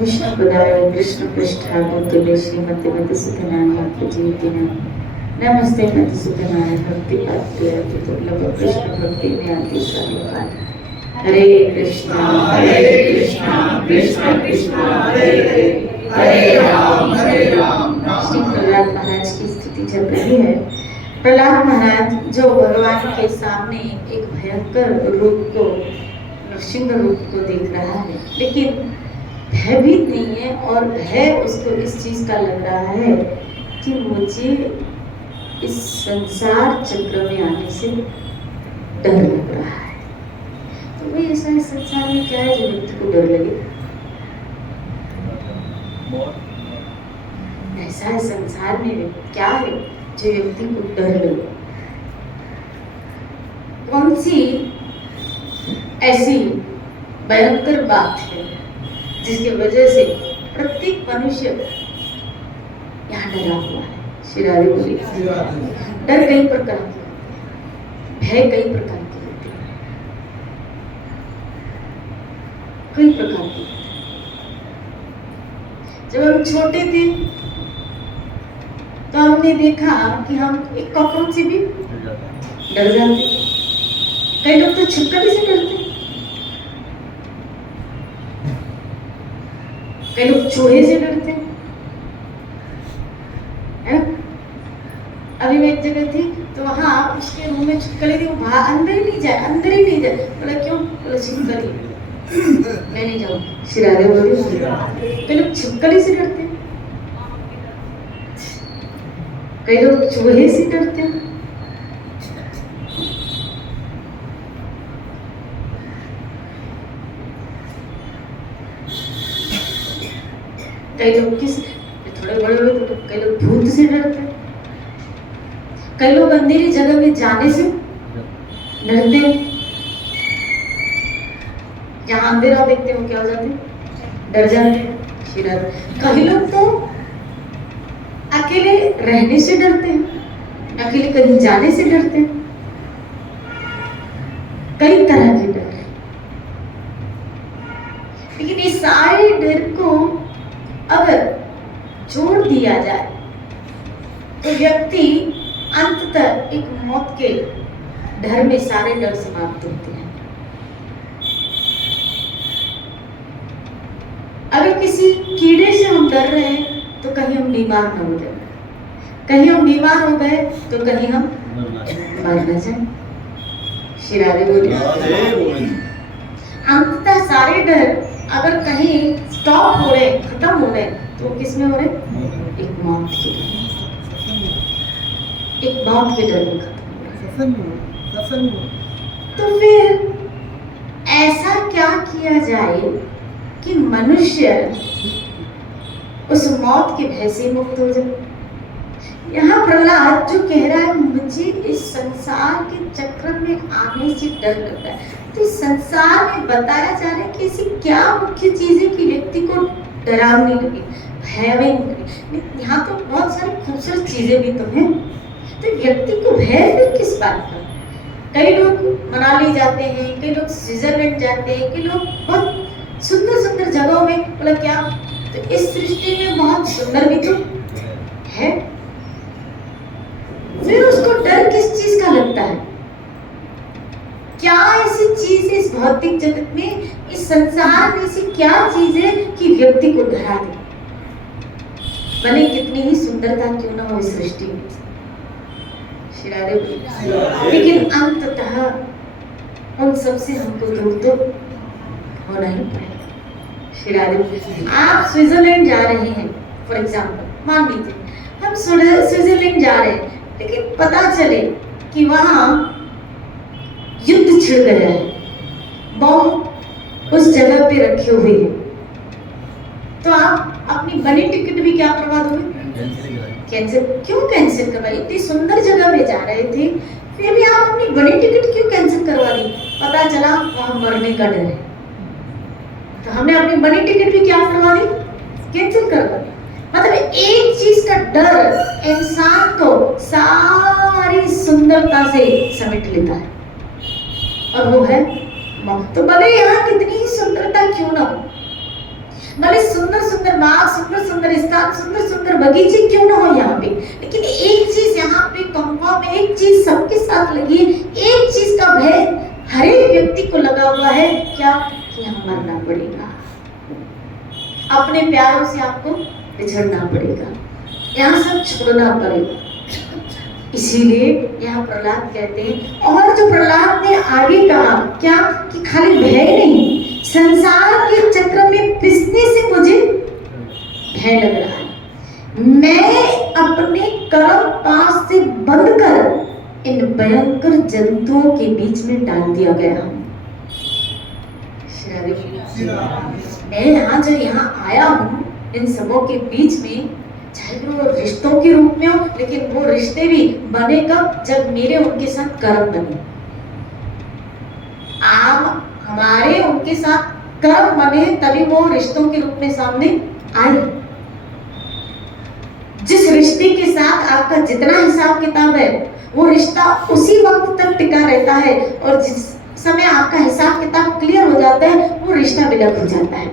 विष्णुपदाय कृष्णपृष्ठाय भूतले श्रीमते मधुसूदनाय भक्तिजीवितिनां नमस्ते मधुसूदनाय भक्तिपात्रेय दुर्लभ कृष्ण भक्ति में आती सारी हरे कृष्णा कृष्ण कृष्ण हरे हरे हरे राम श्री प्रहलाद महाराज की स्तुति चल रही है। प्रहलाद महाराज जो भगवान के सामने एक भयंकर रूप को, नृसिंह रूप को देख रहा है, लेकिन भयभीत नहीं है और भय उसको इस चीज का लग रहा है कि मुझे इस संसार चक्र में आने से डर लग रहा है। तो भाई ऐसा इस संसार में क्या है जो व्यक्ति को डर लगे? ऐसा है संसार में क्या है जो व्यक्ति को डर लगे? कौन सी ऐसी भयंकर बात है जिसकी वजह से प्रत्येक मनुष्य यहाँ डरा हुआ है? श्री राधे बोली। डर कई प्रकार के, भय कई प्रकार के होते हैं, कई प्रकार के। जब हम छोटे थे तो हमने देखा कि हम एक कॉकरोच से भी डर जाते। कई लोग तो छिपकली से डरते, कई लोग चूहे से डरते हैं। अभी मैं एक जगह थी तो वहाँ उसके रूम में छिपकली थी, वो बाहर अंदर ही नहीं जाए। बोला क्यों? बोला छिपकली मैं नहीं जाऊँ। श्री राधे बोली। कई लोग छिपकली से डरते, कई लोग चूहे से डरते हैं। कई लोग किस थोड़े बड़े हुए तो कई लोग भूत से डरते हैं। कई लोग अंधेरी जगह में जाने से डरते हैं। जहाँ अंधेरा देखते हैं वो क्या हो जाते हैं? डर जाते हैं। कई लोग तो अकेले रहने से डरते हैं, अकेले कहीं जाने से डरते हैं। कई तरह के डर हैं, लेकिन ये सारे डर को अगर जोड़ दिया जाए तो व्यक्ति अंततः एक मौत के डर में सारे डर समाप्त होते हैं। अगर किसी कीड़े से हम डर रहे हैं तो कहीं हम बीमार न हो जाए, कहीं हम बीमार हो गए तो कहीं हम मर न जाए। श्री राधे बोली। अंततः सारे डर अगर कहीं स्टॉप हो रहे, खत्म हो रहे, तो किस में हो रहे? एक मौत के डर, एक मौत के डर में खत्म हो रहे। तो फिर ऐसा क्या किया जाए कि मनुष्य उस मौत के भय से मुक्त हो जाए? यहाँ प्रहलाद जो कह रहा है मुझे इस संसार के चक्र में आने से डर लग रहा है, तो इस संसार में बताया जा रहा है कि ऐसी क्या मुख्य चीजें कि व्यक्ति को डरावनी लगे, भयावह लगे। यहाँ तो बहुत सारी खूबसूरत चीजें भी तो हैं, तो व्यक्ति को भय फिर किस बात का? कई लोग मनाली जाते हैं, कई लोग स्विट्जरलैंड जाते हैं, कई लोग बहुत सुंदर सुंदर जगहों में, बोला क्या तो इस सृष्टि में बहुत सुंदर भी तो है, फिर उसको डर किस चीज का लगता है? क्या ऐसी चीज इस भौतिक जगत में, इस संसार में ऐसी क्या चीज है कि व्यक्ति को डरा दे? भले कितनी ही सुंदरता क्यों ना हो इस सृष्टि में, लेकिन अंततः उन सबसे हमको दूर तो होना ही पड़ेगा। आप स्विट्जरलैंड जा रहे हैं फॉर एग्जाम्पल, मान लीजिए हम स्विट्जरलैंड जा रहे हैं, लेकिन पता चले कि वहां युद्ध छिड़ गया है, बम उस जगह पे रखे हुए हैं, तो आप अपनी बनी टिकट भी क्या करवा दोगे? कैंसिल। क्यों कैंसिल करवाई? इतनी सुंदर जगह में जा रहे थे, फिर भी आप अपनी बनी टिकट क्यों कैंसिल करवा दी? पता चला वहां मरने का डर है, तो हमने अपनी बनी टिकट भी क्या करवा दी? कैंसिल करवा दी। मतलब एक चीज का डर इंसान को सारी सुंदरता से समेट लेता है, और वो है मौत। तो भले यहाँ कितनी ही सुंदरता क्यों ना हो, भले सुंदर बाग, सुंदर सुंदर स्थान, सुंदर सुंदर बगीचे क्यों ना हो यहाँ पे, लेकिन एक चीज यहाँ पे कंफर्म है, एक चीज सबके साथ लगी है, एक चीज का भय हर एक व्यक्ति को लगा हुआ है, क्या कि यहाँ मरना पड़ेगा, अपने प्यारों से आपको बिछड़ना पड़ेगा, यहाँ सब छोड़ना पड़ेगा। इसीलिए यहाँ प्रहलाद कहते हैं, और जो प्रहलाद ने आगे कहा क्या कि खाली भय नहीं, संसार के चक्र में पिसने से मुझे भय लग रहा है, मैं अपने कर्म पास से बंद कर इन भयंकर जंतुओं के बीच में डाल दिया गया हूं। मैं यहाँ आया हूँ इन सबों के बीच में, चाहे वो रिश्तों के रूप में हो, लेकिन वो रिश्ते भी बने कब, जब मेरे उनके साथ कर्म बने, आप हमारे उनके साथ कर्म बने तभी वो रिश्तों के रूप में सामने आए। जिस रिश्ते के साथ आपका जितना हिसाब किताब है वो रिश्ता उसी वक्त तक टिका रहता है, और जिस समय आपका हिसाब किताब क्लियर हो जाता है वो रिश्ता विलग हो जाता है,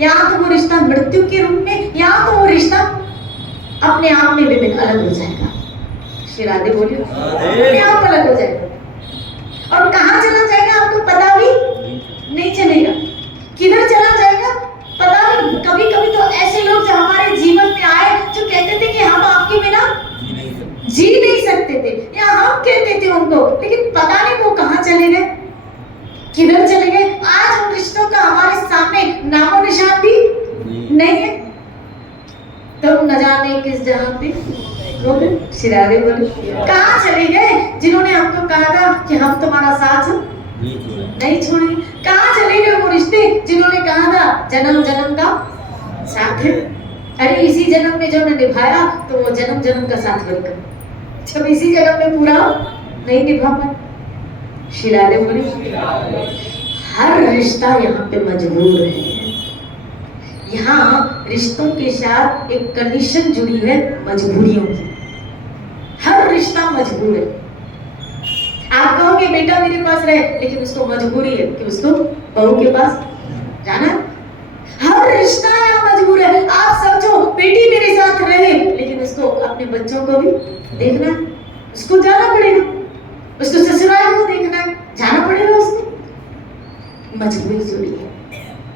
या तो वो रिश्ता मृत्यु के रूप में, या तो वो रिश्ता अपने आप में विभिन्न अलग हो जाएगा। श्री राधे बोलिए, अपने आप अलग हो जाएगा, और कहाँ चला जाएगा आपको पता भी नहीं चलेगा, किधर चला जाएगा पता नहीं। कभी कभी तो ऐसे लोग जो हमारे जीवन में आए जो कहते थे कि हम आपके बिना जी नहीं सकते थे, या हम कहते थे उनको, लेकिन पता नहीं वो कहाँ चले गए, किधर चले गए। आज उन रिश्तों का हमारे सामने नामो निशान भी नहीं है, तो न जाने किस जहां पे शिरारे बोले कहाँ चले गए जिन्होंने हमको कहा था कि हम तुम्हारा साथ नहीं छोड़ेंगे, कहाँ चले गए वो रिश्ते जिन्होंने कहा था जन्म जन्म का साथ है। अरे इसी जन्म में जो ने निभाया तो वो जन्म जन्म का साथ बनकर जब इसी जन्म में पूरा नहीं निभा पाए। शिरारे बोले हर रिश्ता यहाँ पे मजबूर है, यहाँ रिश्तों के साथ एक कंडीशन जुड़ी है मजबूरियों की, हर रिश्ता मजबूर है। आप कहोगे बेटा मेरे पास रहे, लेकिन उसको मजबूरी है कि उसको बहू के पास जाना है। हर रिश्ता यहाँ मजबूर है। आप समझो बेटी मेरे साथ रहे, लेकिन उसको अपने बच्चों को भी देखना है, उसको जाना पड़ेगा, उसको ससुराल को देखना है, जाना पड़ेगा उसको, मजबूरी जुड़ी है।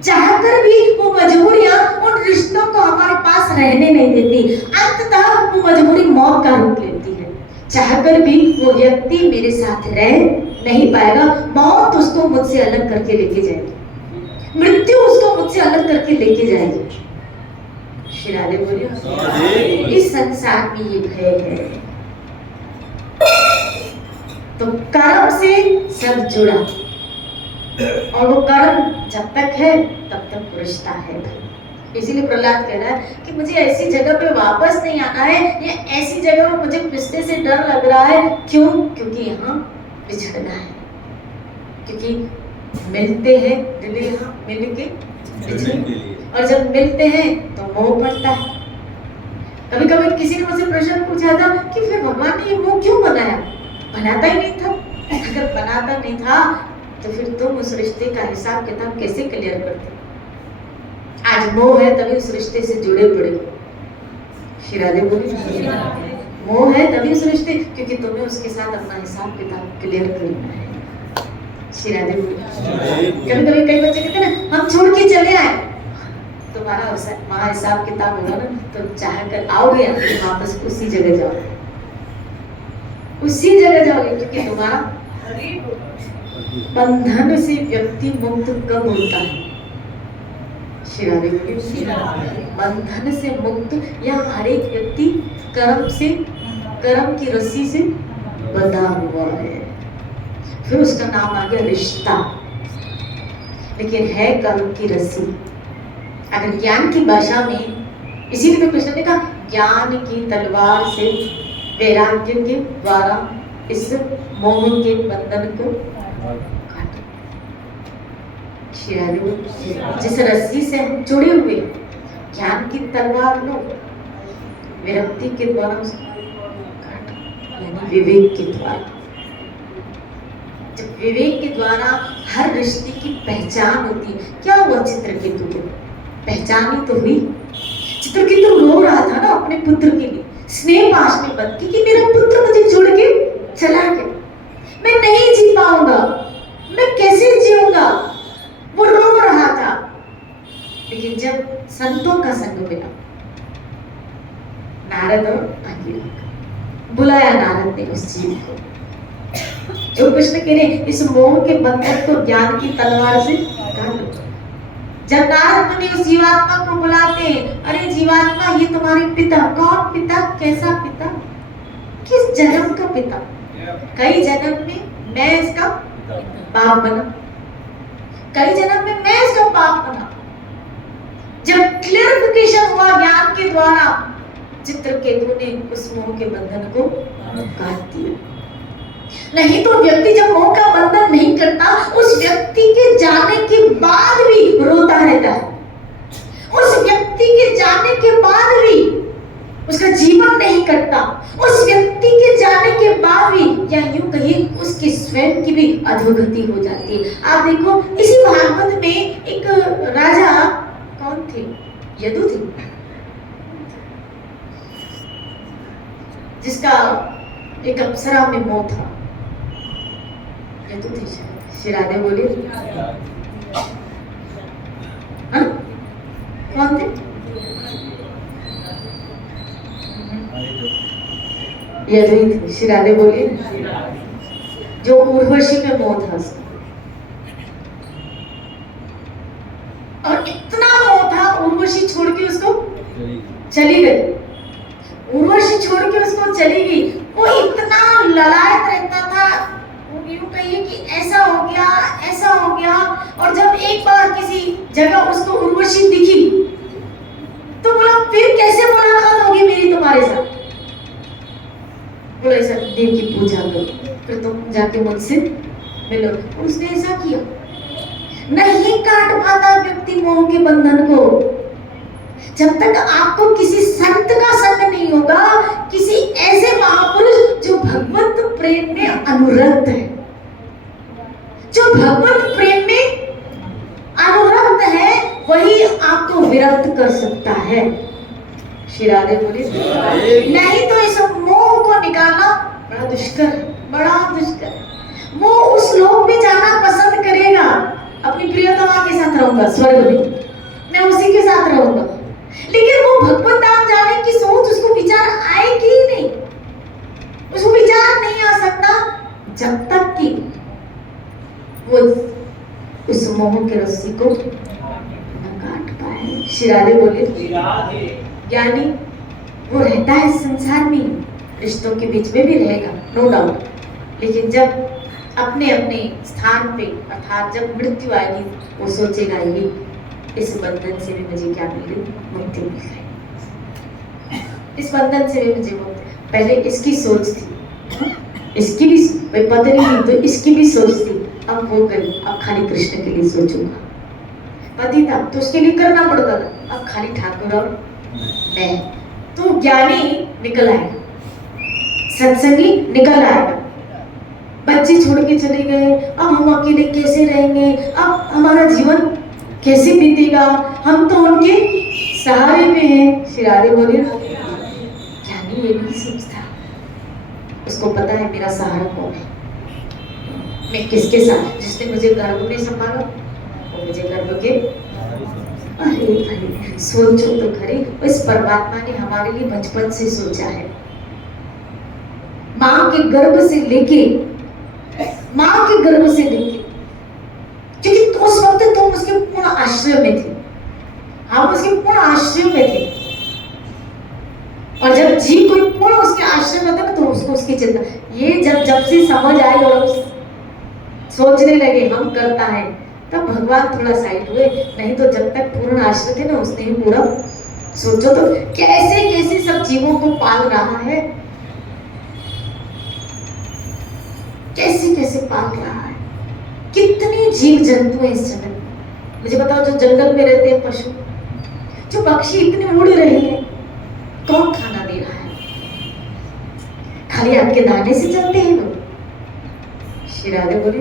चाहकर भी वो मजबूरियां उन रिश्तों को हमारे पास रहने नहीं देती, अंततः वो मजबूरी मौत का रूप लेती है। चाहकर भी वो व्यक्ति मेरे साथ रह नहीं पाएगा, मौत उसको मुझसे अलग करके लेके जाएगी, मृत्यु उसको मुझसे अलग करके लेके जाएगी। शिराले बोलिए इस संसार में ये भय है। तो कर्म से सब जुड़ा, और वो कर्म जब तक है तब तक रिश्ता है। इसीलिए प्रहलाद कह रहा है कि मुझे ऐसी जगह पे वापस नहीं आना है, या ऐसी जगह में मुझे पिछले से डर लग रहा है। क्यों? क्योंकि यहाँ बिछड़ना है, क्योंकि मिलते हैं दिल यहाँ मिल के बिछड़े, और जब मिलते हैं तो मोह पड़ता है। कभी कभी किसी ने मुझसे प्रश्न पूछा था कि फिर भगवान ने ये मोह क्यों बनाया? बनाता ही नहीं था। अगर बनाता नहीं था तो फिर तुम उस रिश्ते का हिसाब किताब कैसे क्लियर करते? आज मोह है तभी उस रिश्ते से जुड़े पड़े। शिरादे बोले मोह है तभी उस रिश्ते, क्योंकि तुम्हें उसके साथ अपना हिसाब किताब क्लियर करना है। शिरादे बोले कभी कभी कई बच्चे कहते हैं ना हम छोड़ के चले आए, तुम्हारा वहाँ हिसाब किताब होगा ना तो चाह कर आओगे या फिर वापस उसी जगह जाओगे, उसी जगह जाओगे, क्योंकि तुम्हारा बंधन से व्यक्ति मुक्त कब होता है? बंधन से मुक्त या हर एक व्यक्ति कर्म की रस्सी से बंधा हुआ है, फिर उसका नाम आ गया रिश्ता, लेकिन है कर्म की रस्सी। अगर ज्ञान की भाषा में, इसीलिए तो कृष्ण ने कहा ज्ञान की तलवार से वैराग्य के द्वारा इस मोह के बंधन को काटो। जिस रस्सी से हम जुड़े हुए, ज्ञान की तलवार लो, विरक्ति के द्वारा उसको काटो, यानी विवेक के द्वारा। जब विवेक के द्वारा हर रिश्ते की पहचान होती, क्या हुआ चित्रकेतु को? पहचान ही तो हुई चित्रकेतु रो रहा था ना अपने पुत्र के लिए, स्नेह पाश में बंद के कि मेरा पुत्र मुझे छोड़ के चला गया, मैं नहीं जी पाऊंगा, मैं कैसे जीऊंगा। वो रो रहा था। लेकिन जब संतों का संग मिला, नारद और अंगिरा, बुलाया नारद ने उस जीव को, जो कृष्ण कह रहे इस मोह के बंधन को ज्ञान की तलवार से काट लो। जब नारद मुनि उस जीवात्मा को बुलाते हैं, अरे जीवात्मा ये तुम्हारे पिता, कौन पिता, कैसा पिता, किस जन्म का पिता, कई जन्म में मैं इसका बाप बना, कई जन्म में मैं इसका बाप बना। जब क्लियरिफिकेशन हुआ ज्ञान के द्वारा, चित्रकेतु ने उस मोह के बंधन को काट दिया। नहीं तो व्यक्ति जब मोह का बंधन नहीं करता, उस व्यक्ति के जाने के बाद भी रोता रहता है, उस व्यक्ति के जाने के बाद भी उसका जीवन नहीं कटता, उस व्यक्ति के जाने के बाद भी, या यूं कहिए उसके स्वयं की भी अधोगति हो जाती है। आप देखो इसी भागवत में एक राजा कौन थे, यदु थे, जिसका एक अप्सरा में मोह था। यदु थे शिराने बोले, हाँ? कौन थे? यदु ही थे, शिराने बोले, जो उर्वशी में मोह था उसका। और इतना मोह था, उर्वशी छोड़ के उसको चली गई, उर्वशी छोड़ के उसको चली गई। वो इतना ललायत रहता था, वो यूं कहिए कि ऐसा हो गया, ऐसा हो गया। और जब एक बार किसी जगह उसको उर्वशी दिखी तो बोला फिर कैसे मुलाकात होगी मेरी तुम्हारे साथ। बोला ऐसा देव की पूजा करो, फिर तुम जाके मुझसे मिलो। उसने ऐसा किया। नहीं काट पाता व्यक्ति मोह के बंधन को जब तक आपको किसी संत का संग नहीं होगा, किसी ऐसे महापुरुष जो भगवत प्रेम में अनुरक्त है, जो भगवत प्रेम में अनुरक्त है, वही आपको विरक्त कर सकता है। श्री राधे बोले, नहीं तो इस मोह को निकालना बड़ा दुष्कर है, बड़ा दुष्कर है। वो उस लोक में जाना पसंद करेगा, अपनी प्रियतमा के साथ रहूंगा स्वर्ग में, मैं उसी के साथ रहूंगा। लेकिन वो भगवत धाम जाने की सोच उसको विचार आएगी ही नहीं, उसको विचार नहीं आ सकता जब तक कि वो उस मोह के रस्सी को न काट पाए। श्री राधे बोले, ज्ञानी वो रहता है संसार में, रिश्तों के बीच में भी रहेगा, नो डाउट, लेकिन जब अपने अपने स्थान पे, अर्थात जब मृत्यु आएगी, वो सोचेगा ही इस बंधन से भी मुझे क्या मिल गई, मुक्ति मिल गई, इस बंधन से भी मुझे मुक्ति। पहले इसकी सोच थी, इसकी भी पत्नी थी तो इसकी भी सोच थी, अब वो गई, अब खाली कृष्ण के लिए सोचूंगा। पति था तो उसके लिए करना पड़ता था, अब खाली ठाकुर और मैं। तो ज्ञानी निकल आएगा, सत्संगी निकल आएगा। बच्चे छोड़ के चले गए, अब हम अकेले कैसे रहेंगे, अब हमारा जीवन कैसे बीतेगा, हम तो उनके सहारे में हैं। श्री राधे बोले, ज्ञानी ये नहीं सोचता, उसको पता है मेरा सहारा कौन है, मैं किसके साथ, जिसने मुझे गर्भ में संभाला वो मुझे गर्भ के, अरे अरे सोचो तो खरे, इस परमात्मा ने हमारे लिए बचपन से सोचा है। माँ के गर्भ से लेके, माँ के गर्भ से लेके, क्योंकि उस वक्त तुम उसके पूर्ण आश्रय में थे, हम उसके पूर्ण आश्रय में थे। और जब जीव कोई पूर्ण उसके आश्रय में था ना, तो उसको उसकी चिंता, ये जब से समझ आई और सोचने लगे हम करता है, तब भगवान थोड़ा साइड हुए। नहीं तो जब तक पूर्ण आश्रय थे ना, उसने ही पूरा, सोचो तो कैसे कैसे सब जीवों को पाल रहा है, कैसे कैसे पाल रहा है, कितने जीव जंतु हैं इस जगत में। मुझे बताओ, जो जंगल में रहते हैं पशु, जो पक्षी इतने उड़ रहे हैं, कौन खाना दे रहा है? खाली आपके दाने से चलते हैं लोग। श्री राधे बोले,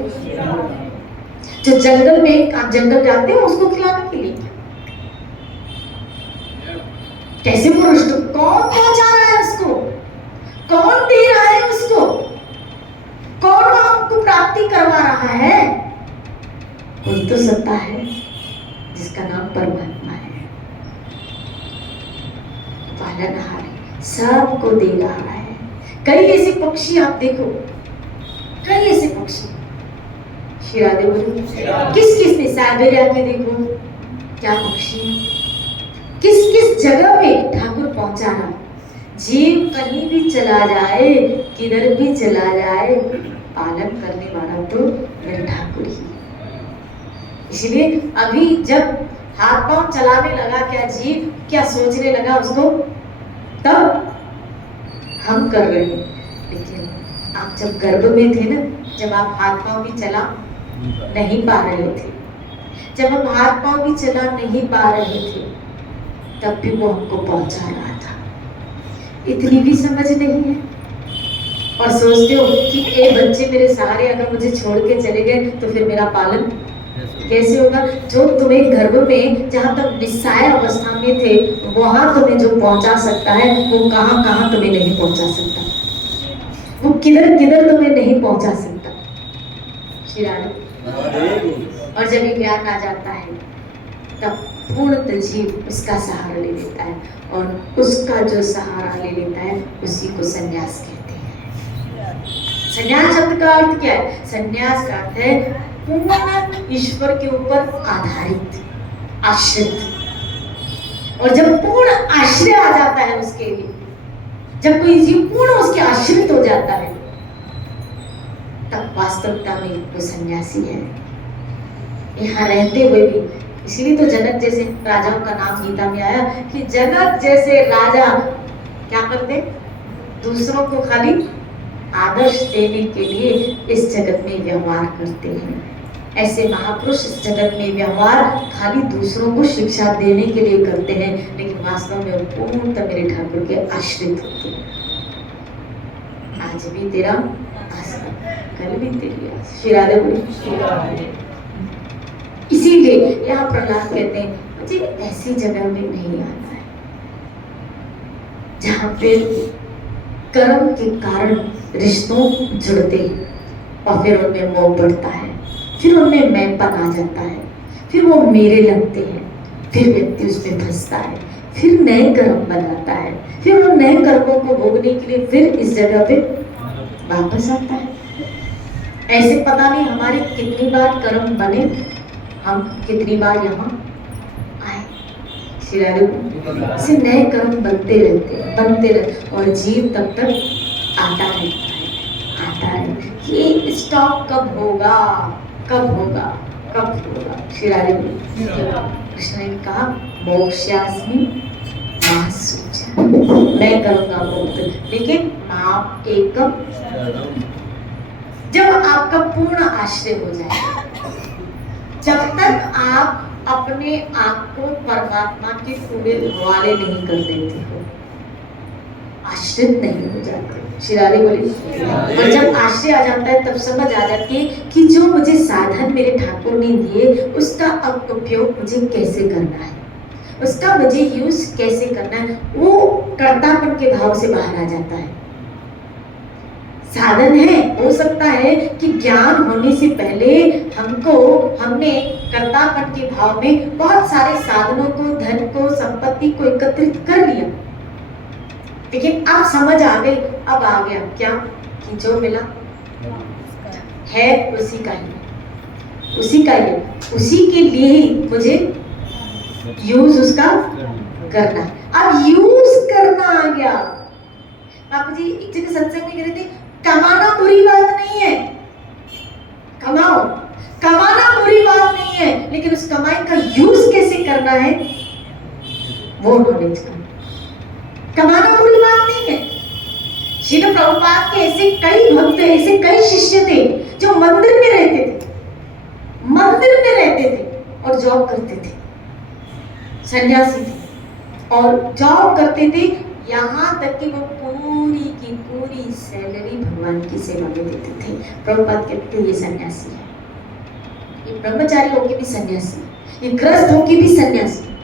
जो जंगल में, आप जंगल जाते हो उसको खिलाने के लिए, कैसे वो रुष्ट, कौन पहुंचा रहा है उसको, कौन दे रहा है उसको, कौन वहां को प्राप्ति करवा रहा है? कोई तो सत्ता है जिसका नाम परमात्मा है। पालनहार सबको दे रहा है। कई ऐसे पक्षी आप देखो, कई ऐसे पक्षी, शिरादे बोलो, किस किस ने साइबेरिया के देखो क्या पक्षी, किस किस जगह पे ठाकुर पहुंचा रहा। जीव कहीं भी चला जाए, किधर भी चला जाए, पालन करने वाला तो मेरे ठाकुर ही। इसलिए अभी जब हाथ पांव चलाने लगा क्या जीव, क्या सोचने लगा उसको, तब हम कर रहे हैं। लेकिन आप जब गर्भ में थे ना, जब आप हाथ पांव भी चला नहीं पा रहे थे, जब हम हाथ पांव भी चला नहीं पा रहे थे, तब भी वो हमको पहुंचा रहा था। इतनी भी समझ नहीं है। और सोचते हो कि ये बच्चे मेरे सहारे अगर मुझे छोड़ के चले गए तो फिर मेरा पालन कैसे होगा? जो तुम्हें गर्भ में जहां तक निस्साय अवस्था में थे वहां तुम्हें जो पहुंचा सकता है, वो कहां कहां तुम्हें नहीं पहुंचा सकता, वो किधर किधर तुम्हें नहीं पहुंचा सकता। शिरानी। और जब ये ज्ञान आ जाता है तब पूर्ण जीव उसका सहारा ले लेता है, और उसका जो सहारा ले लेता है उसी को संन्यास कहते हैं। संन्यास शब्द का अर्थ क्या है? संन्यास का अर्थ है पूर्ण ईश्वर के ऊपर आधारित, आश्रित। और जब पूर्ण आश्रय आ जाता है उसके लिए, जब कोई जीव पूर्ण उसके आश्रित हो जाता है, तब वास्तविकता में वो सन्यासी है। यहाँ रहते हुए भी, इसीलिए तो जनक जैसे राजाओं का नाम गीता में आया कि जनक जैसे राजा क्या करते, दूसरों को खाली आदर्श देने के लिए इस जगत में व्यवहार करते हैं। ऐसे महापुरुष इस जगत में व्यवहार खाली दूसरों को शिक्षा देने के लिए करते हैं, लेकिन वास्तव में वो पूर्णतः मेरे ठाकुर के आश्रित होते हैं। आज भी तेरा आश्रय, कल भी तेरी शिरादे बोली। इसीलिए यहाँ प्रहलाद कहते हैं मुझे ऐसी जगह में नहीं आना है जहाँ पे कर्म के कारण रिश्तों जुड़ते हैं और फिर उनमें मोह बढ़ता है, फिर उनमें मैंपन आ जाता है, फिर वो मेरे लगते हैं, फिर व्यक्ति उसमें फंसता है, फिर नए कर्म बनाता है, फिर उन नए कर्मों को भोगने के लिए फिर इस जगह पे वापस आता है। ऐसे पता नहीं हमारे कितनी बार कर्म बने, हम कितनी बार यहाँ आए। से नए कर्म बनते रहते और जीव तब तक आता रहता है। ये स्टॉप कब होगा, कब होगा, कब होगा? शिरारे में कृष्ण ने कहा मोक्षास्मि मां सूचा, मैं करूंगा मुक्त, लेकिन आप एकम, जब आपका पूर्ण आश्रय हो जाए, जब तक आप अपने आप को परमात्मा के पूरे हवाले नहीं कर देते हो, आश्रित नहीं हो जाते। शिरारी बोली। और जब आश्रय आ जाता है तब समझ आ जाती है कि जो मुझे साधन मेरे ठाकुर ने दिए उसका अब उपयोग मुझे कैसे करना है, उसका मुझे यूज कैसे करना है, वो कर्तापन के भाव से बाहर आ जाता है। साधन है, हो सकता है कि ज्ञान होने से पहले हमने कर्तापन के भाव में बहुत सारे साधनों को, धन को, संपत्ति को एकत्रित कर लिया, लेकिन अब समझ आ गई, अब आ गया क्या कि जो मिला है उसी का ही, उसी का ही, उसी के लिए ही मुझे यूज उसका करना। अब यूज करना आ गया। बापू जी एक जगह सत्संग में कह रहे थे कमाना बुरी बात नहीं है, कमाओ, कमाना बुरी बात नहीं है, लेकिन उस कमाई का यूज कैसे करना है वो नॉलेज का। कमाना बुरी बात नहीं है। श्रील प्रभुपाद के ऐसे कई भक्त, ऐसे कई शिष्य थे जो मंदिर में रहते थे, मंदिर में रहते थे और जॉब करते थे, सन्यासी थे और जॉब करते थे, यहाँ तक कि वो पूरी की पूरी सैलरी भगवान की सेवा में देते थे। प्रभुपाद कहते थे ये सन्यासी है, ये ब्रह्मचारी होके भी सन्यासी, ये गृहस्थ होके भी सन्यासी।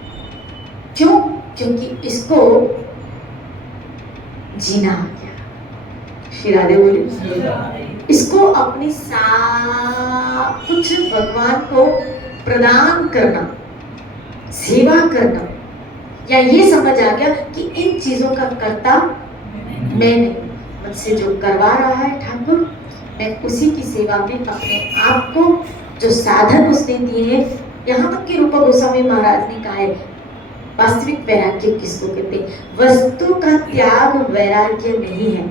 क्यों? क्योंकि इसको जीना आ गया। श्री राधे बोले, इसको अपनी कुछ भगवान को प्रदान करना, सेवा करना, या ये समझ आ गया कि इन चीजों का कर्ता मैं नहीं, मुझसे जो करवा रहा है ठाकुर, मैं उसी की सेवा में अपने आप को, जो साधन उसने दिए हैं, यहाँ तक कि रूपा गोस्वामी महाराज ने कहा है वास्तविक वैराग्य किसको कहते हैं? वस्तु का त्याग वैराग्य नहीं है।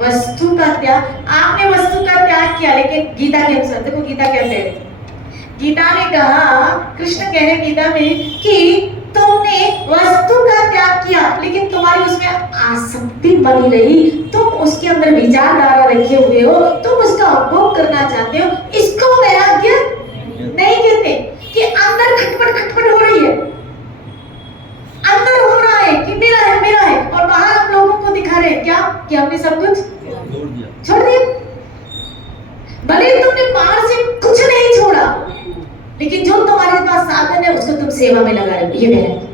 वस्तु का त्याग, आपने वस्तु का त्याग किया, लेकिन गीता के अनुसार देखो गीता क्या कह रही है। गीता ने कहा, कृष्ण कह रहे गीता में कि तुमने वस्तु का त्याग किया, लेकिन तुम्हारी उसमें आसक्ति बनी रही, तुम उसके अंदर विचारधारा रखे हुए हो, तुम उसका उपभोग करना चाहते हो, इसको वैराग्य नहीं कहते। कि अंदर खटपट हो रही है, अंदर हो रहा है कि मेरा है, और बाहर हम लोगों को दिखा रहे हैं क्या कि हमने सब कुछ छोड़ दिया। भले तुमने बाहर से कुछ नहीं छोड़ा, लेकिन जो तुम्हारे पास साधन है उसको तुम सेवा में लगा रहे हो। ये वैराग्य,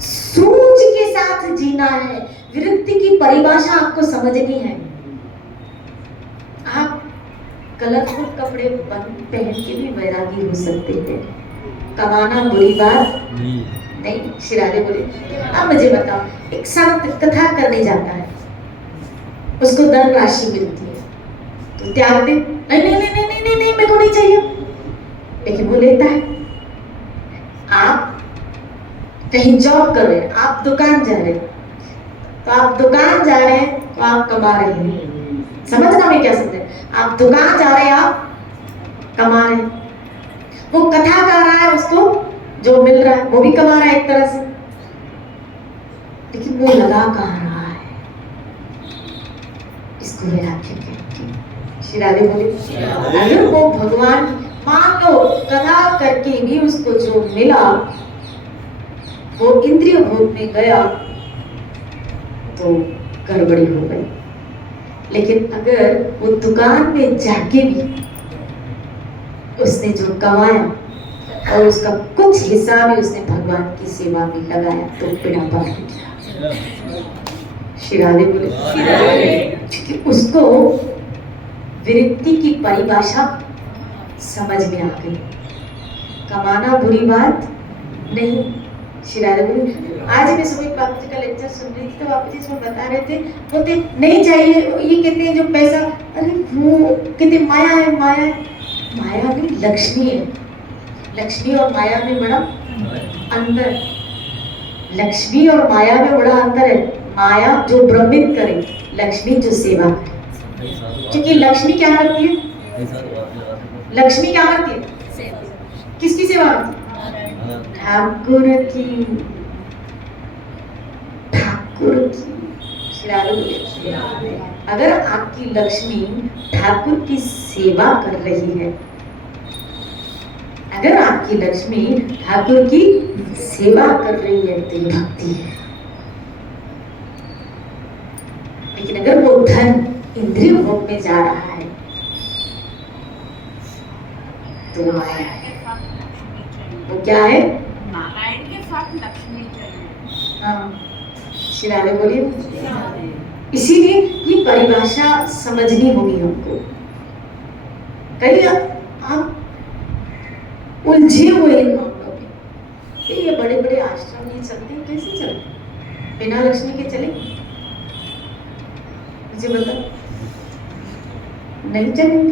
सूझ के साथ जीना है। विरक्ति की परिभाषा आपको समझनी है। आप कलरफुल कपड़े पहन के भी वैरागी हो सकते हैं। कमाना बुरी बात नहीं। श्री राधे बोले, अब मुझे बताओ, एक संत कथा करने जाता है, उसको धन राशि मिलती है, तो त्याग दे, नहीं मेरे को नहीं चाहिए, लेकिन वो लेता है। आप कहीं जॉब कर रहे हैं, आप दुकान जा रहे हैं, तो आप दुकान जा रहे हैं तो आप कमा रहे हैं। समझना मैं क्या समझे? आप दुकान जा रहे हैं, आप कमा रहे हैं। वो कथा कर रहा है, उसको जो मिल रहा है वो भी कमा रहा है एक तरह से, लेकिन वो लगा कहाँ रहा है? इसको वैराग्य कहते हैं। श्री राधे बोले, अगर वो भगवान, मान लो कथा करके भी उसको जो मिला वो इंद्रिय भोग में गया तो गड़बड़ी हो गई। लेकिन अगर वो दुकान में जाके भी उसने जो कमाया और उसका कुछ हिस्सा भी उसने भगवान की सेवा में लगाया तो बिना पार गया। श्री राधे बोले, क्योंकि उसको विरक्ति की परिभाषा समझ में आ गई। कमाना बुरी बात नहीं। श्री राधे बोले, आज मैं सुबह बापू जी का लेक्चर सुन रही थी, तो बापू जी इसमें बता रहे थे, बोलते नहीं चाहिए, ये कहते हैं जो पैसा, अरे वो कहते माया है, माया नहीं, लक्ष्मी है। लक्ष्मी और माया में बड़ा अंतर, लक्ष्मी और माया में बड़ा अंतर है। माया जो भ्रमित करे, लक्ष्मी जो सेवा करे। क्योंकि लक्ष्मी क्या करती है? लक्ष्मी क्या करती है? किसकी सेवा करती है? ठाकुर की, ठाकुर की। अगर आपकी लक्ष्मी ठाकुर की सेवा कर रही है, अगर आपकी लक्ष्मी ठाकुर की सेवा कर रही है तो ये भक्ति है। लेकिन अगर वो धन इंद्रिय भोग में जा रहा है तो माया है। वो क्या है? नारायण के साथ लक्ष्मी चाहिए। हाँ, श्री राधे बोलिए। इसीलिए ये परिभाषा समझनी होगी हमको। कहीं आप उलझे हुए इन मामलों में, ये बड़े बड़े आश्रम नहीं चलते, कैसे चलते? बिना लक्ष्मी के चले? मुझे बता, नहीं चलेंगे।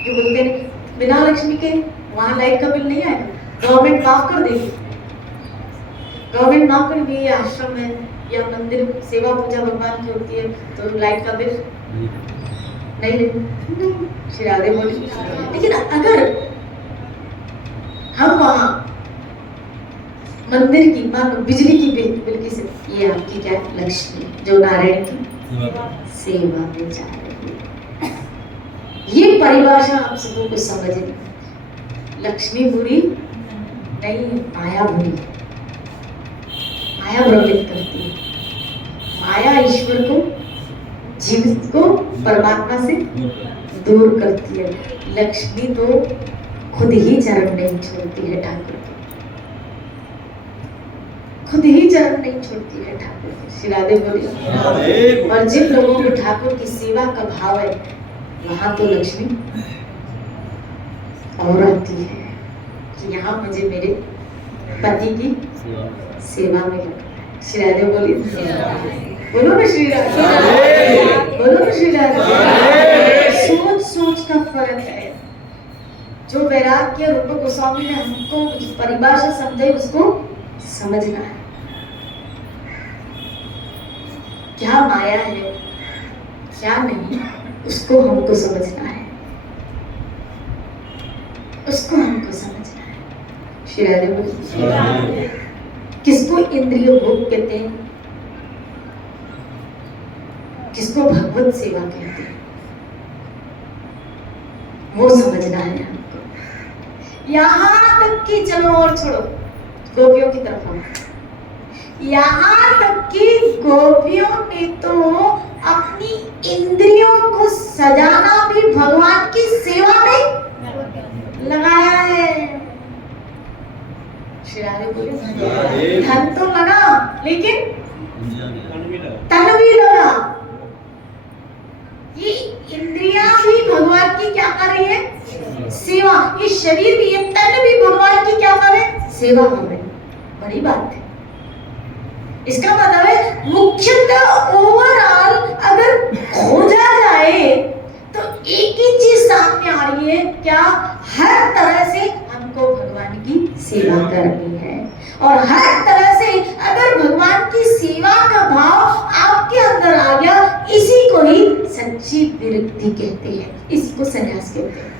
ये बोलते हैं बिना लक्ष्मी के वहां लाइट का बिल नहीं आएगा, गवर्नमेंट माफ कर देगी, गवर्नमेंट माफ कर देगी। आश्रम है या मंदिर सेवा पूजा भगवान की होती है तो लाइट का बिल नहीं लेते। श्री राधे बोली, लेकिन अगर हम वहां मंदिर की, मान लो बिजली की बिल की से, ये आपकी क्या है? लक्ष्मी जो नारायण की सेवा में जा रही है। ये परिभाषा आप सबों को समझनी। लक्ष्मी बुरी नहीं, माया बुरी। माया भ्रमित करती है। माया ईश्वर को, जीवित को परमात्मा से दूर करती है। लक्ष्मी तो खुद ही चरण नहीं छोड़ती है ठाकुर के, खुद ही चरण नहीं छोड़ती है ठाकुर के। श्री राधे बोली। और जिन लोगों को ठाकुर की सेवा का भाव है वहां तो लक्ष्मी और आती है कि यहाँ मुझे मेरे पति की सेवा में लगना है। श्री राधे बोली। बोलो ना श्री राधे, बोलो ना श्री राधे। सोच सोच का फर्क है। जो वैराग्य रूप गोस्वामी ने हमको परिभाषा समझाई उसको समझना है। क्या माया है क्या नहीं उसको हमको समझना है, उसको हमको समझना है। श्री राधे बोलिए। किसको इंद्रिय भोग कहते हैं, किसको भगवत सेवा कहते हैं, वो समझना है हमको। यहां तक कि चलो और छोड़ो, गोपियों की तरफ हम, यहां तक कि गोपियों ने तो अपनी इंद्रियों को सजाना भी भगवान की सेवा में लगाया है। श्री राधे बोले। धन तो लगा लेकिन तन भी लगा। ये इंद्रियां भी भगवान की क्या कर रही है, सेवा। ये शरीर भी, ये तन भी भगवान की क्या कर रहे, सेवा कर रहे। बड़ी बात है। इसका मतलब है मुख्यतः ओवरऑल अगर खोजा जाए तो एक ही चीज सामने आ रही है, क्या, हर तरह से हमको भगवान की सेवा करनी है। और हर तरह से अगर भगवान की सेवा का भाव आपके अंदर आ गया, इसी को ही सच्ची विरक्ति कहते हैं, इसी को संन्यास कहते हैं।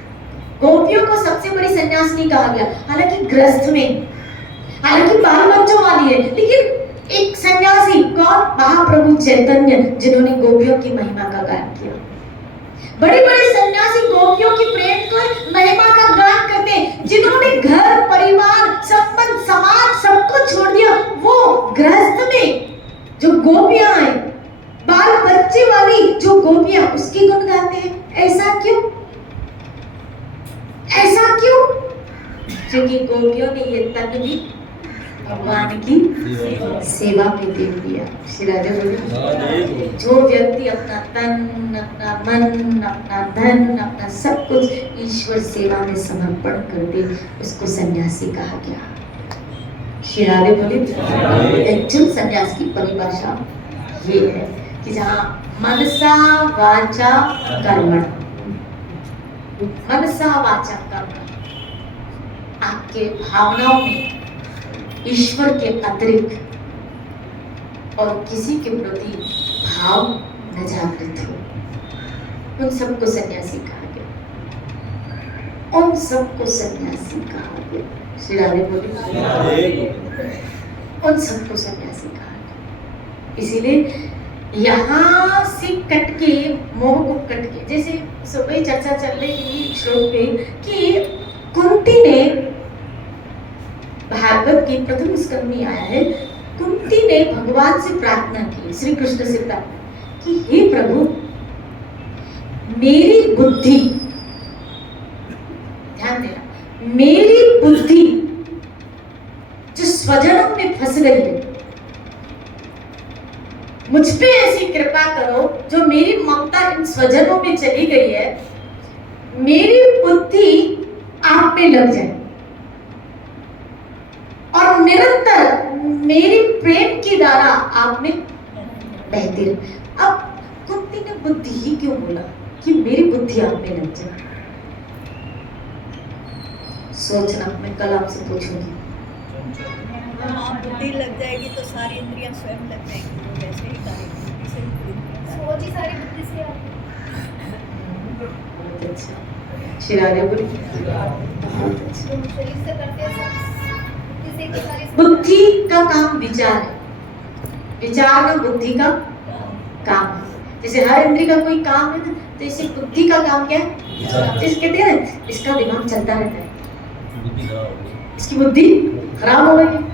गोपियों को सबसे बड़ी संन्यास नहीं कहा गया, हालांकि गृहस्थ में, हालांकि बाल बच्चों वाली है, लेकिन एक सन्यासी कौन, महाप्रभु चैतन्य, जिन्होंने गोपियों की महिमा का गान किया। बड़े बड़े सन्यासी गोपियों की प्रेम को, महिमा का गान करते हैं। जिन्होंने घर परिवार संबंध समाज सबको छोड़ दिया, वो गृहस्थ में जो गोपियां हैं, बाल बच्चे वाली जो गोपियां, उसकी गुण गाते हैं। ऐसा क्यों, ऐसा क्यों? क्योंकि गोपियों ने ये तन भी भगवान की सेवा में दे दिया। श्री राधे बोले। जो व्यक्ति अपना तन, अपना मन, अपना धन, अपना सब कुछ ईश्वर सेवा में समर्पण कर दे, उसको सन्यासी कहा गया। श्री राधे बोले। एक्चुअल सन्यास की परिभाषा ये है कि जहाँ मनसा वाचा कर्मण, मनसा वाचा कर्मण, आपके भावनाओं में ईश्वर के अतिरिक्त और किसी के प्रति भाव न जागृत हो, उन सबको सन्यासी कहा गया। उन सबको सन्यासी कहा गया। श्री राधे बोले। उन सबको सन्यासी कहा गया। इसीलिए यहाँ से कट के, मोह को कट के, जैसे सुबह चर्चा चल रही थी श्लोक पे कि कुंती ने, भागवत की प्रथम स्कंद में आया है, कुंती ने भगवान से प्रार्थना की, श्री कृष्ण से प्रार्थना कि हे प्रभु, मेरी बुद्धि, ध्यान देना, मेरी बुद्धि जो स्वजनों में फंस गई है, मुझ पे ऐसी कृपा करो जो मेरी ममता इन स्वजनों में चली गई है, मेरी बुद्धि आप पे लग जाए और निरंतर मेरी प्रेम की धारा आप में बहती रहे। अब कुंती ने बुद्धि ही क्यों बोला कि मेरी बुद्धि आप में लग जाए? सोचना, मैं कल आपसे पूछूंगी। बुद्धि लग जाएगी तो सारी इंद्रियां स्वयं लग जाएंगी, तो वैसे ही सोच ही सारी बुद्धि से आती बहुत अच्छा। श्री राधे बोली। बहुत अच्छा। है। शरीर से करते हैं सब, बुद्धि से तो सारी बुद्धि का काम विचार है, विचार ना बुद्धि का काम है। जैसे हर इंद्रिय का कोई काम है ना, तो इसे बुद्धि का काम क्या है? जिसे कहते हैं ना, इसका दिमाग चलता रहता है, इसकी बुद्धि खराब हो गई,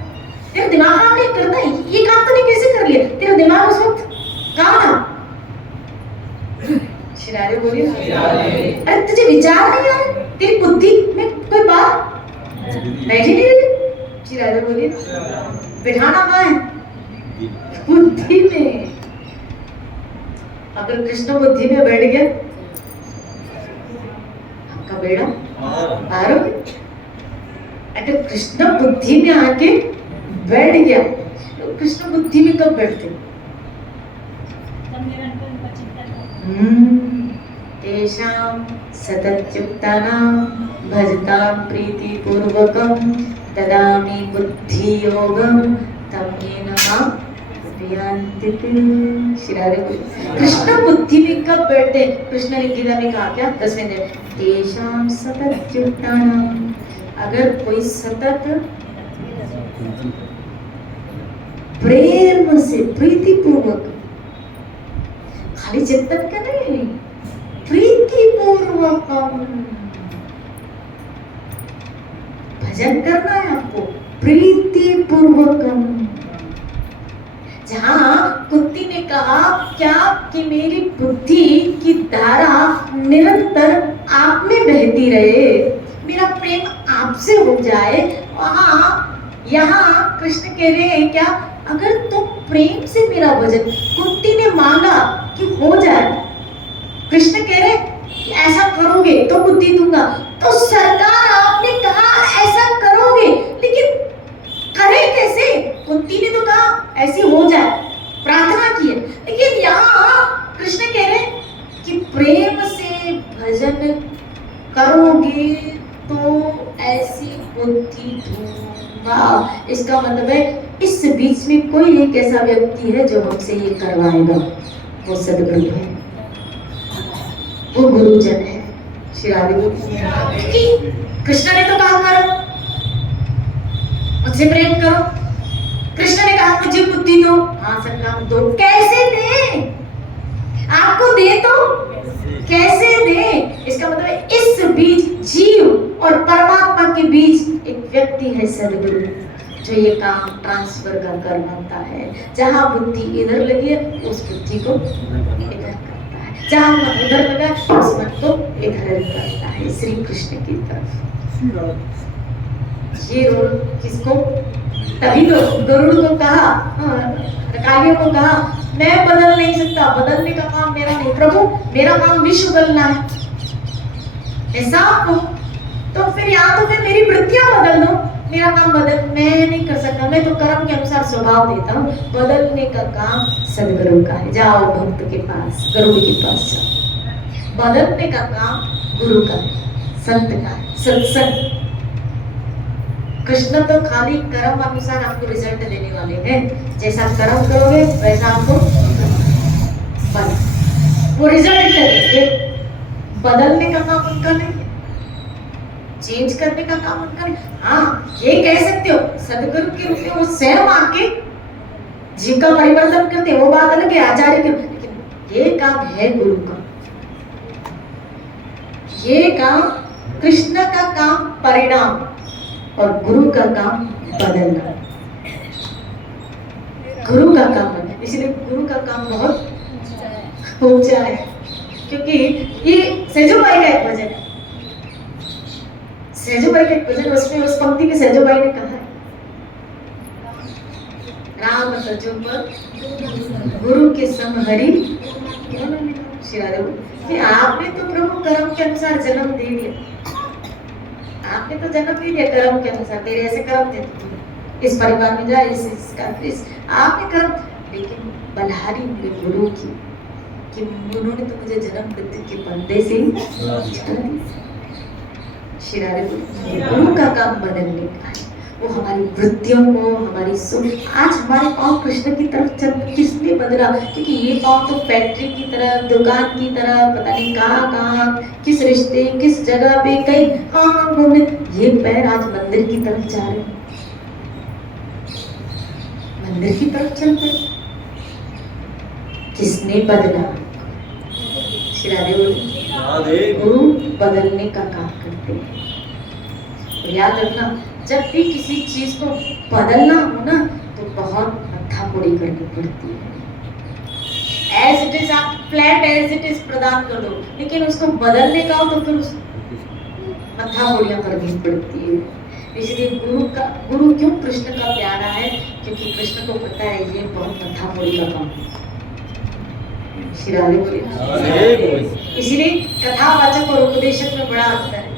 तेरा दिमाग काम नहीं करता है, ये काम तूने कैसे कर लिया? तेरा दिमाग उस वक्त कहाँ था? श्री राधे बोलिए। अरे तुझे विचार नहीं आ रहा, तेरी बुद्धि में कोई बात बैठी नहीं रही। श्री राधा बोली बिठाना कहाँ है? बुद्धि में। अगर कृष्ण बुद्धि में बैठ गया आपका बेड़ा पार हो गया। अगर कृष्ण बुद्धि में आके बैठ गया तो कृष्ण बुद्धि में कब बैठते? तेषां सततयुक्तानां भजतां प्रीतिपूर्वकं ददामि बुद्धियोगं तं येन मां उपयान्ति। कृष्ण बुद्धि में कब बैठते? कृष्ण ने गीता में कहा क्या 10वें अध्याय, तेषां सततयुक्तानां, अगर कोई सतत प्रेम से प्रीतिपूर्वक, खाली चिंतन का नहीं, प्रीतिपूर्वक भजन करना है आपको, प्रीतिपूर्वक। जहां कुंती ने कहा क्या कि मेरी बुद्धि की धारा निरंतर आप में बहती रहे, मेरा प्रेम आपसे हो जाए, वहां यहाँ कृष्ण कह रहे हैं क्या, अगर तुम प्रेम से मेरा भजन, कुंती ने मांगा कि हो जाए, कृष्ण कह रहे ऐसा करोगे तो बुद्धि दूंगा, तो सरकार आपने कहा ऐसा करोगे, लेकिन करें कैसे? कुंती ने तो कहा ऐसी हो जाए, प्रार्थना की है, लेकिन यहाँ कृष्ण कह रहे कि प्रेम से भजन करोगे तो ऐसी बुद्धि दूंगा। इसका मतलब है इस बीच में कोई एक ऐसा व्यक्ति है जो हमसे ये करवाएगा, वो सदगुरु है, वो गुरुजन है। श्री राधे कि कृष्ण ने तो कहा करो, मुझसे प्रेम करो, कृष्ण ने कहा मुझे बुद्धि दो, हाँ सरकार दो, कैसे दे? आपको दे तो कैसे दे? इसका मतलब है इस बीच जीव और परमात्मा के बीच एक व्यक्ति है सदगुरु, जो ये काम ट्रांसफर का कर बनता है। जहां बुद्धि इधर लगी है उस बुद्धि को इधर करता है, जहां मन उधर लगा उस मन को इधर करता है, श्री कृष्ण की तरफ। ये रोल किसको? तभी तो गरुड़ को कहा, कालियों को कहा मैं बदल नहीं सकता, बदलने का काम मेरा नहीं प्रभु, मेरा काम विश्व बदलना है। ऐसा आपको तो फिर या तो फिर मेरी वृत्तियां बदल दो, मेरा काम बदल मैं नहीं कर सकता, मैं तो कर्म के अनुसार स्वभाव देता हूँ, बदलने का काम सदगुरु का है। जाओ भक्त के पास, गरुड़ के पास जाओ, बदलने का काम गुरु का है, संत का है, सत्संग। कृष्ण तो खाली कर्म अनुसार आपको रिजल्ट देने वाले हैं, जैसा कर्म करोगे वैसा आपको बन, वो रिजल्ट देंगे। बदलने का काम उनका नहीं है, चेंज करने का काम उनका नहीं। हाँ ये कह सकते हो सदगुरु के रूप में वो स्वयं आके जीव का परिवर्तन करते, वो बात अलग है आचार्य के, लेकिन ये काम है गुरु का, ये काम कृष्ण का काम परिणाम और गुरु का काम बदलना, गुरु का काम है। इसलिए गुरु का काम बहुत ऊंचा है, क्योंकि ये सेजोबाई का एक भजन है, सेजोबाई का एक भजन, उसमें उस पंक्ति में सेजोबाई ने कहा है राम सजो पर गुरु के सम हरि। आपने तो प्रभु कर्म के अनुसार जन्म दे दिया, आपने तो जन्म दे दिया कर्म के अनुसार, तेरे ऐसे कर्म थे, इस परिवार में जा, इस आपने कर्म, लेकिन बलहारी मिले गुरु की कि उन्होंने तो मुझे जन्म मृत्यु के बंधे से गुरु का काम बदलने का है, वो हमारी वृत्तियों को, हमारी सुख, आज हमारे पाँव कृष्ण की तरफ चल, किसने बदला? क्योंकि ये पाँव तो फैक्ट्री की तरह, दुकान की तरह, पता नहीं कहाँ किस रिश्ते, किस जगह पे, कहीं कहाँ घूमने, ये पैर आज मंदिर की तरफ जा रहे हैं, मंदिर की तरफ चलते। किसने बदला? गुरु बदलने का काम करते हैं। तो याद रखना, जब भी किसी चीज को बदलना हो ना तो बहुत मत्थापोड़ी करनी पड़ती है। एज इट इज आप फ्लैट एज इट इज प्रदान कर दो, लेकिन उसको बदलने का हो तो फिर मत्थाबोड़ियां करनी पड़ती है। इसलिए गुरु क्यों कृष्ण का प्यारा है, क्योंकि कृष्ण को पता है ये बहुत मत्थाबोड़ी का काम है। श्री राधे बोले। इसलिए कथावाचक और उपदेशक में बड़ा अंतर है।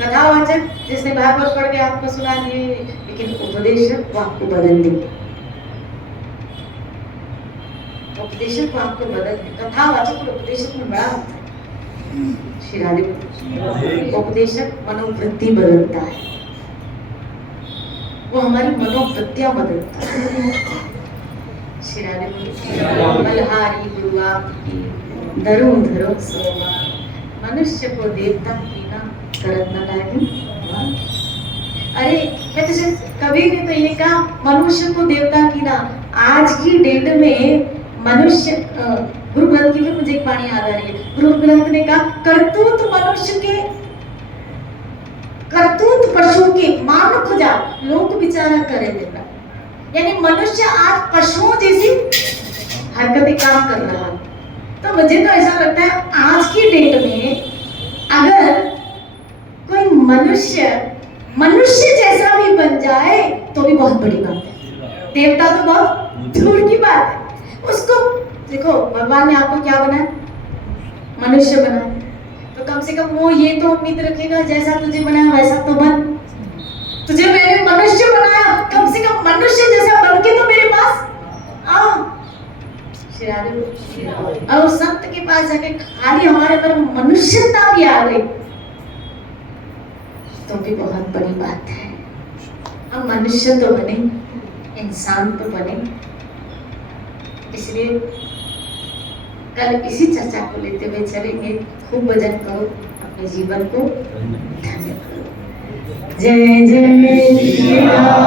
कथावाचक जिसने भागवत पढ़ के आपको सुना दिए, लेकिन उपदेशक वो आपको बदल दे। उपदेशक को आपको बदल दे। कथावाचक और उपदेशक में बड़ा अंतर है। श्री राधे बोले। उपदेशक मनोवृत्ति बदलता है, वो हमारी मनोवृत्तियां बदलता है। श्री राधे बोले। बलहारी गुरु आपकी धरो धरो सोमा, मनुष्य को देवता की ना करत न लागे। अरे मैं तुझे कभी ने तो ये कहा मनुष्य को देवता की ना। आज की डेट में मनुष्य, गुरु ग्रंथ की भी मुझे एक वाणी याद आ रही है। गुरु ग्रंथ ने कहा करतूत मनुष्य के, करतूत पशु के, मान खुदा लोक विचारा करे देता। यानी मनुष्य आज पशुओं जैसी हरकतें काम कर रहा है। तो मुझे तो ऐसा लगता है आज की डेट में अगर कोई मनुष्य जैसा भी बन जाए तो भी बहुत बड़ी बात है। देवता तो बहुत दूर की बात है। उसको देखो, भगवान ने आपको क्या बनाया, मनुष्य बनाया, तो कम से कम वो ये तो उम्मीद रखेगा जैसा तुझे बनाया वैसा तो बन। तुझे मैंने मनुष्य बनाया, कम से कम मनुष्य जैसा बन के तो मेरे पास आओ। और संत के पास जाके खाली हमारे अंदर मनुष्यता भी आ गई तो भी बहुत बड़ी बात है। हम मनुष्य तो बने, इंसान तो बने। इसलिए कल इसी चर्चा को लेते हुए चलेंगे। खूब भजन करो, अपने जीवन को धन्य करो। जय जय श्री राम।